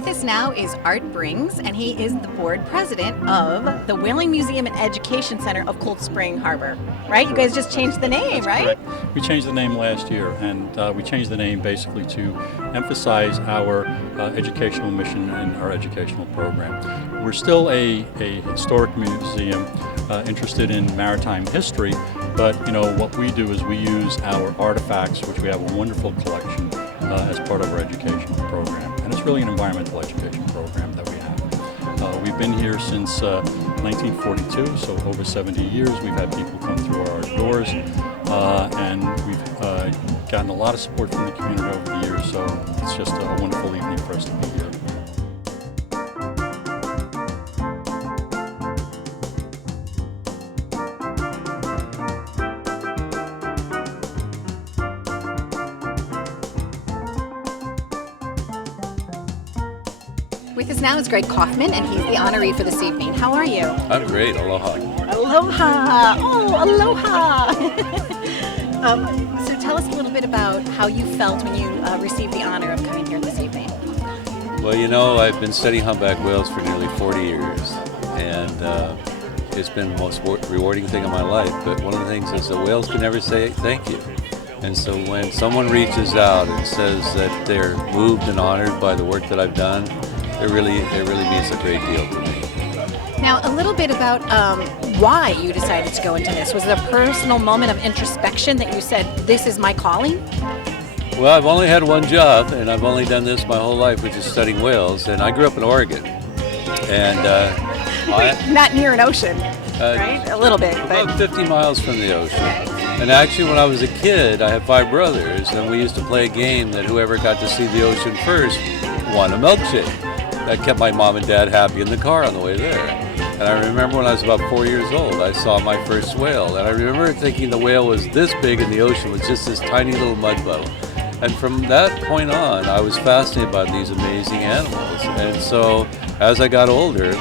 With us now is Art Brings, and he is the board president of the Whaling Museum and Education Center of Cold Spring Harbor, right? You guys just changed the name, That's right? Correct. We changed the name last year, and we changed the name basically to emphasize our educational mission and our educational program. We're still a historic museum interested in maritime history, but what we do is we use our artifacts, which we have a wonderful collection as part of our educational program. And it's really an environmental education program that we have. We've been here since 1942, so over 70 years. We've had people come through our doors, and we've gotten a lot of support from the community over the years, so it's just a wonderful evening for us to be here. With us now is Greg Kaufman, and he's the honoree for this evening. How are you? I'm great. Aloha. Aloha! Oh, aloha! So tell us a little bit about how you felt when you received the honor of coming here this evening. Well, I've been studying humpback whales for nearly 40 years, and it's been the most rewarding thing in my life. But one of the things is that whales can never say thank you. And so when someone reaches out and says that they're moved and honored by the work that I've done, it really means a great deal to me. Now, a little bit about why you decided to go into this. Was it a personal moment of introspection that you said, this is my calling? Well, I've only had one job, and I've only done this my whole life, which is studying whales. And I grew up in Oregon. And not near an ocean, right? A little bit. About 50 miles from the ocean. And actually, when I was a kid, I had 5 brothers, and we used to play a game that whoever got to see the ocean first won a milkshake. That kept my mom and dad happy in the car on the way there. And I remember when I was about 4 years old, I saw my first whale. And I remember thinking the whale was this big and the ocean was just this tiny little mud puddle. And from that point on, I was fascinated by these amazing animals. And so as I got older,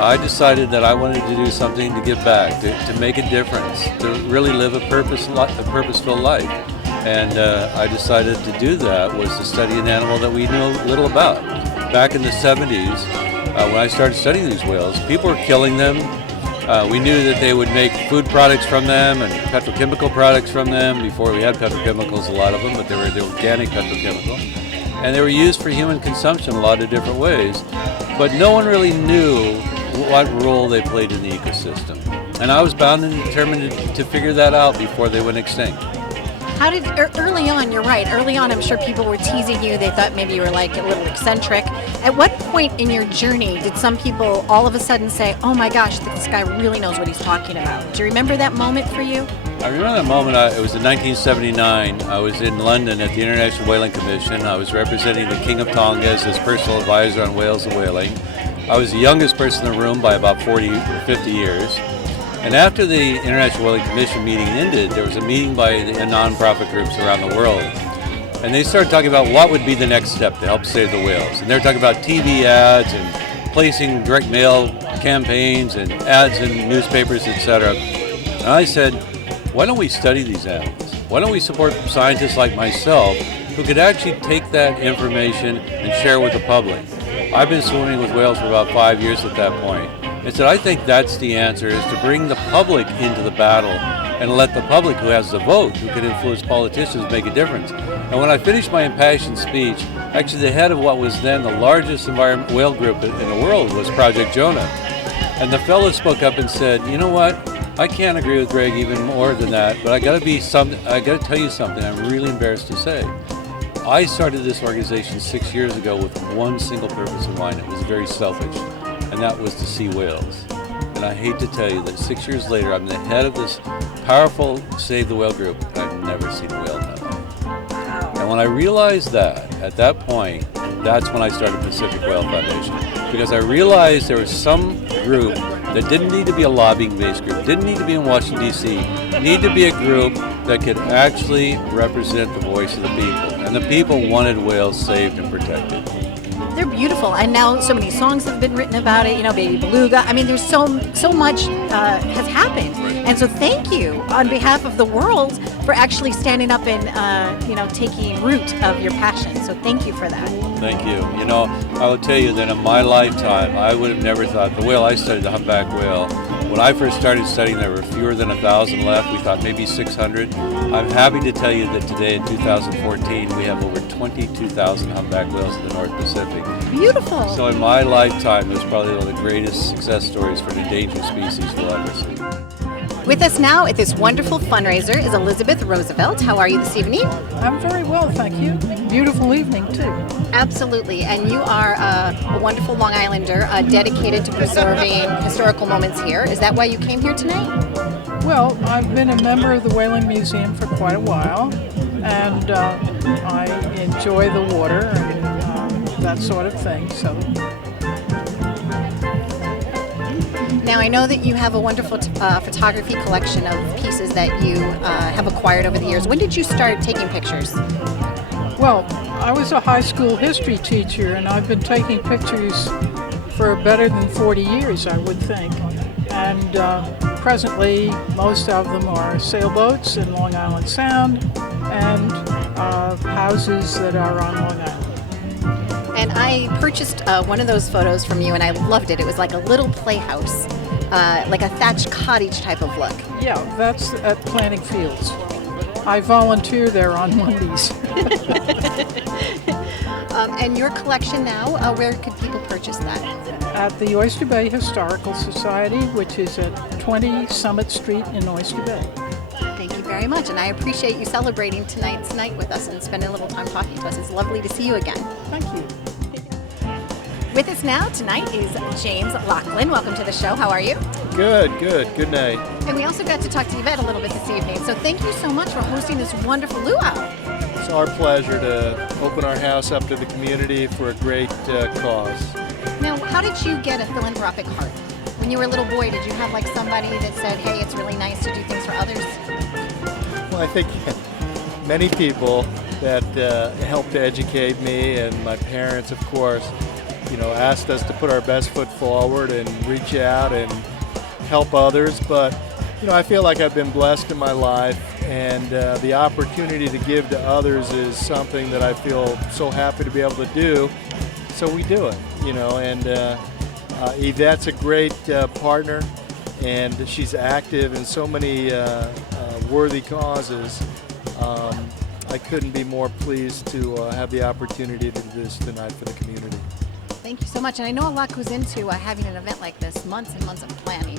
I decided that I wanted to do something to give back, to make a difference, to really live a purposeful life. And I decided to do that was to study an animal that we knew little about. Back in the 70s, when I started studying these whales, people were killing them. We knew that they would make food products from them and petrochemical products from them. Before we had petrochemicals, a lot of them, but they were the organic petrochemical. And they were used for human consumption a lot of different ways. But no one really knew what role they played in the ecosystem. And I was bound and determined to figure that out before they went extinct. How did, early on, you're right, early on I'm sure people were teasing you, they thought maybe you were like a little eccentric. At what point in your journey did some people all of a sudden say, oh my gosh, this guy really knows what he's talking about? Do you remember that moment for you? I remember that moment, it was in 1979. I was in London at the International Whaling Commission. I was representing the King of Tonga as his personal advisor on whales and whaling. I was the youngest person in the room by about 40 or 50 years. And after the International Whaling Commission meeting ended, there was a meeting by the nonprofit groups around the world. And they started talking about what would be the next step to help save the whales. And they were talking about TV ads and placing direct mail campaigns and ads in newspapers, etc. And I said, why don't we study these animals? Why don't we support scientists like myself who could actually take that information and share with the public? I've been swimming with whales for about 5 years at that point. I said, I think that's the answer, is to bring the public into the battle and let the public who has the vote, who can influence politicians, make a difference. And when I finished my impassioned speech, actually the head of what was then the largest environment whale group in the world was Project Jonah. And the fellow spoke up and said, you know what, I can't agree with Greg even more than that, but I got to tell you something I'm really embarrassed to say. I started this organization 6 years ago with one single purpose in mind. It was very selfish, and that was to see whales. And I hate to tell you that 6 years later, I'm the head of this powerful Save the Whale group, and I've never seen a whale in my life. And when I realized that, at that point, that's when I started Pacific Whale Foundation. Because I realized there was some group that didn't need to be a lobbying-based group, didn't need to be in Washington, D.C., needed to be a group that could actually represent the voice of the people. And the people wanted whales saved and protected. They're beautiful, and now so many songs have been written about it. You know, Baby Beluga. I mean, there's so much has happened, and so thank you on behalf of the world for actually standing up and taking root of your passion. So thank you for that. Thank you. You know, I will tell you that in my lifetime, I would have never thought the whale I studied, the humpback whale. When I first started studying, there were fewer than 1,000 left. We thought maybe 600. I'm happy to tell you that today, in 2014, we have over 22,000 humpback whales in the North Pacific. Beautiful. So in my lifetime, it was probably one of the greatest success stories for an endangered species we'll ever see. With us now at this wonderful fundraiser is Elizabeth Roosevelt. How are you this evening? I'm very well, thank you. Beautiful evening, too. Absolutely. And you are a wonderful Long Islander dedicated to preserving historical moments here. Is that why you came here tonight? Well, I've been a member of the Whaling Museum for quite a while, and I enjoy the water and that sort of thing. So. Now, I know that you have a wonderful photography collection of pieces that you have acquired over the years. When did you start taking pictures? Well, I was a high school history teacher, and I've been taking pictures for better than 40 years, I would think. And presently, most of them are sailboats in Long Island Sound and houses that are on Long Island. And I purchased one of those photos from you, and I loved it. It was like a little playhouse, like a thatched cottage type of look. Yeah, that's at Planting Fields. I volunteer there on Mondays. And your collection now, where could people purchase that? At the Oyster Bay Historical Society, which is at 20 Summit Street in Oyster Bay. Thank you very much, and I appreciate you celebrating tonight's night with us and spending a little time talking to us. It's lovely to see you again. Thank you. With us now tonight is James Laughlin. Welcome to the show. How are you? Good night. And we also got to talk to Yvette a little bit this evening. So thank you so much for hosting this wonderful luau. It's our pleasure to open our house up to the community for a great cause. Now, how did you get a philanthropic heart? When you were a little boy, did you have like somebody that said, hey, it's really nice to do things for others? Well, I think many people that helped to educate me, and my parents, of course, asked us to put our best foot forward and reach out and help others. But, I feel like I've been blessed in my life, and the opportunity to give to others is something that I feel so happy to be able to do. So we do it, and Yvette's a great partner, and she's active in so many worthy causes. I couldn't be more pleased to have the opportunity to do this tonight for the community. Thank you so much. And I know a lot goes into having an event like this, months and months of planning.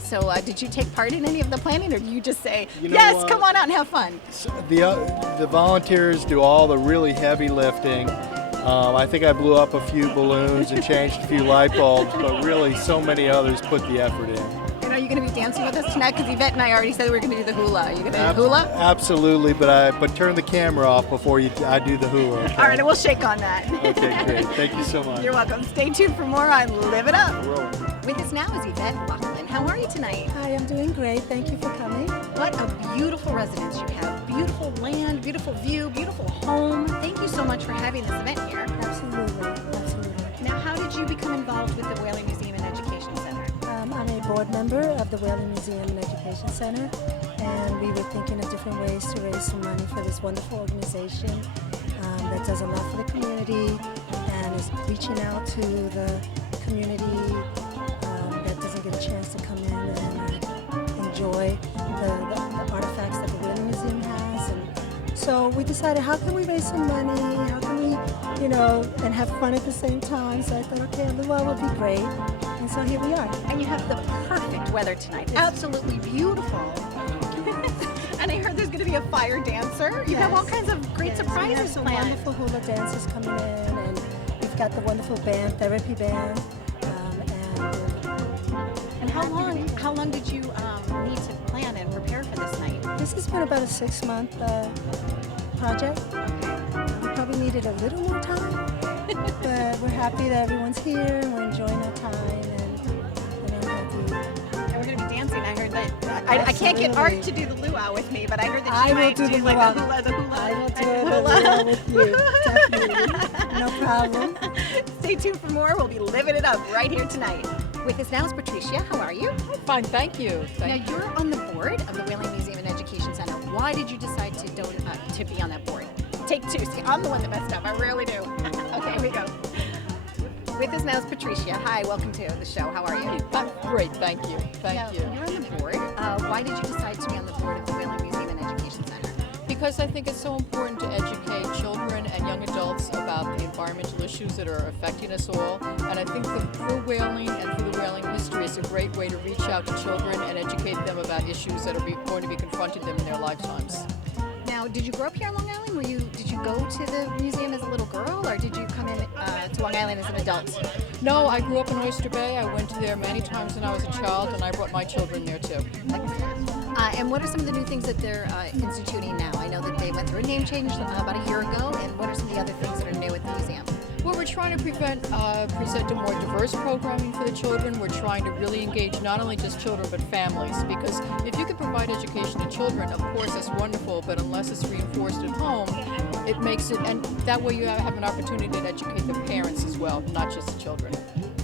So did you take part in any of the planning, or do you just say, yes, come on out and have fun? So the volunteers do all the really heavy lifting. I think I blew up a few balloons and changed a few light bulbs, but really so many others put the effort in. And are you going to be dancing with us tonight? Because Yvette and I already said we were going to do the hula. Are you going to do the hula? Absolutely, but turn the camera off before I do the hula. Okay? All right, and we'll shake on that. Okay, great. Thank you so much. You're welcome. Stay tuned for more on Live It Up. Rolling. With us now is Yvette Laughlin. How are you tonight? Hi, I'm doing great. Thank you for coming. What a beautiful residence you have. Beautiful land, beautiful view, beautiful home. Thank you so much for having this event here. Absolutely. Now, how did you become involved with the Whaling Museum and Education Center? I'm a board member of the Whaling Museum and Education Center, and we were thinking of different ways to raise some money for this wonderful organization that does a lot for the community and is reaching out to the community that doesn't get a chance to come in and enjoy the artifacts that the Whaling Museum has. And so we decided, how can we raise some money? How can we, and have fun at the same time? So I thought, okay, a luau would be great. And so here we are. And you have the perfect weather tonight. Absolutely beautiful. And I heard there's going to be a fire dancer. You have all kinds of great surprises we have some planned. wonderful hula dancers coming in, and we've got the wonderful band, therapy band. And how long did you need to plan and prepare for this night? This has been about a 6-month project. We probably needed a little more time, but we're happy that everyone's here and we're enjoying our time, and I'm happy. And we're going to be dancing dancing. I heard that. I can't get Art to do the luau with me, but I heard that she I will might do the like luau. the hula. I will do and the luau with you. Definitely. No problem. Stay tuned for more. We'll be living it up right here tonight. With us now is Patricia. How are you? Fine, thank you. Now you're on the board of the Whaling Museum and Education Center. Why did you decide to be on that board? Take two. See, I'm the one that messed up. I really do. Okay, here we go. With us now is Patricia. Hi, welcome to the show. How are you? Great, thank you. Thank you. You're on the board. Why did you decide to be on the board of the Whaling Museum and Education Center? Because I think it's so important to educate children and young adults about the environmental issues that are affecting us all. And I think that through whaling and through the whaling history is a great way to reach out to children and educate them about issues that are going to be confronting them in their lifetimes. Now, did you grow up here on Long Island? Did you go to the museum as a little girl, or did you come in to Long Island as an adult? No, I grew up in Oyster Bay. I went there many times when I was a child, and I brought my children there too. And what are some of the new things that they're instituting now? I know that they went through a name change about a year ago, and what are some of the other things that are new at the museum? Well, we're trying to present a more diverse programming for the children. We're trying to really engage not only just children but families, because if you can provide education to children, of course that's wonderful, but unless it's reinforced at home, it makes it, and that way you have an opportunity to educate the parents as well, not just the children.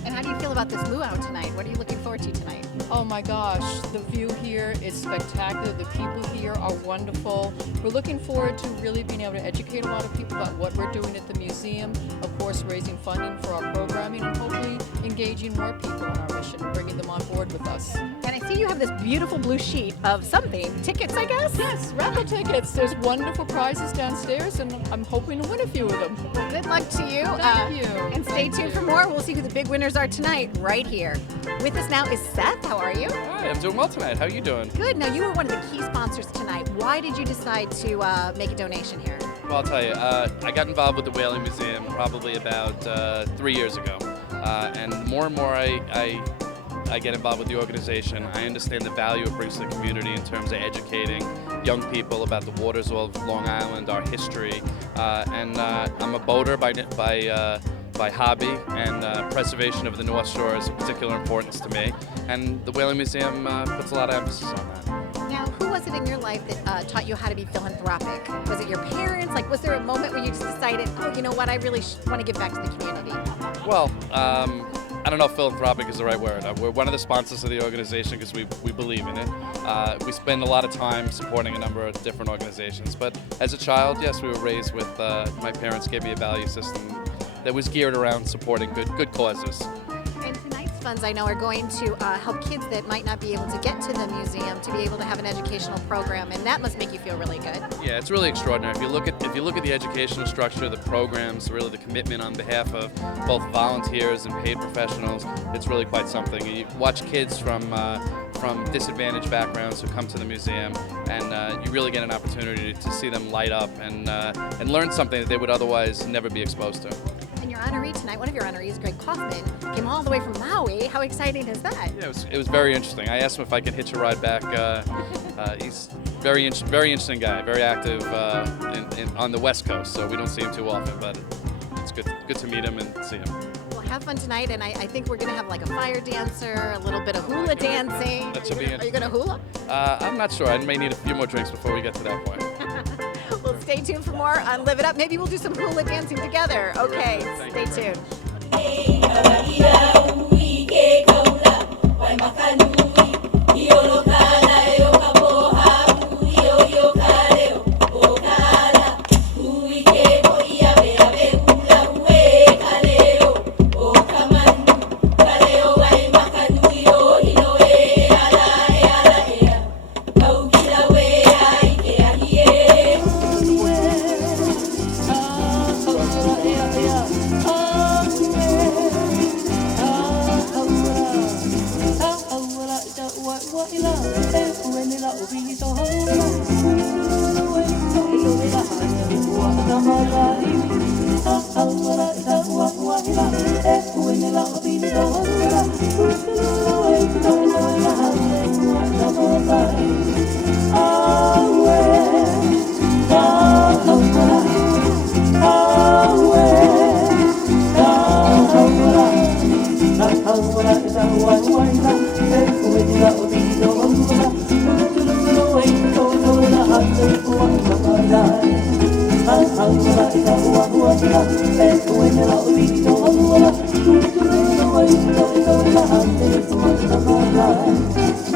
And how do you feel about this luau tonight? What are you looking forward to tonight? Oh my gosh, the view here is spectacular. The people here are wonderful. We're looking forward to really being able to educate a lot of people about what we're doing at the museum. Of course, raising funding for our programming and hopefully engaging more people in our mission and bringing them on board with us. And I see you have this beautiful blue sheet of something. Tickets, I guess? Yes, raffle tickets. There's wonderful prizes downstairs and I'm hoping to win a few of them. Well, good luck to you. Thank you. And stay tuned for more. We'll see who the big winners are tonight, right here. With us now is Seth. How are you? Hi, I'm doing well tonight. How are you doing? Good. Now, you were one of the key sponsors tonight. Why did you decide to make a donation here? Well, I'll tell you, I got involved with the Whaling Museum probably about 3 years ago. And the more I get involved with the organization, I understand the value it brings to the community in terms of educating young people about the waters of Long Island, our history. And I'm a boater by hobby, and preservation of the North Shore is of particular importance to me. And the Whaling Museum puts a lot of emphasis on that. Now, who was it in your life that taught you how to be philanthropic? Was it your parents? Like, was there a moment where you just decided, oh, you know what, I really want to give back to the community? Well, I don't know if philanthropic is the right word. We're one of the sponsors of the organization because we believe in it. We spend a lot of time supporting a number of different organizations. But as a child, yes, we were raised with, my parents gave me a value system that was geared around supporting good causes. And tonight's funds, I know, are going to help kids that might not be able to get to the museum to be able to have an educational program, and that must make you feel really good. Yeah, it's really extraordinary. If you look at the educational structure, the programs, really the commitment on behalf of both volunteers and paid professionals, it's really quite something. You watch kids from disadvantaged backgrounds who come to the museum, and you really get an opportunity to see them light up and learn something that they would otherwise never be exposed to. And your honoree tonight, one of your honorees, Greg Kaufman, came all the way from Maui. How exciting is that? Yeah, it was very interesting. I asked him if I could hitch a ride back. He's very interesting guy, very active on the West Coast, so we don't see him too often, but it's good to meet him and see him. Well, have fun tonight, and I think we're going to have like a fire dancer, a little bit of hula dancing. That should be interesting. Are you going to hula? I'm not sure. I may need a few more drinks before we get to that point. Well, stay tuned for more on Live It Up. Maybe we'll do some hula dancing together. Okay, stay tuned. What you love? Thank you.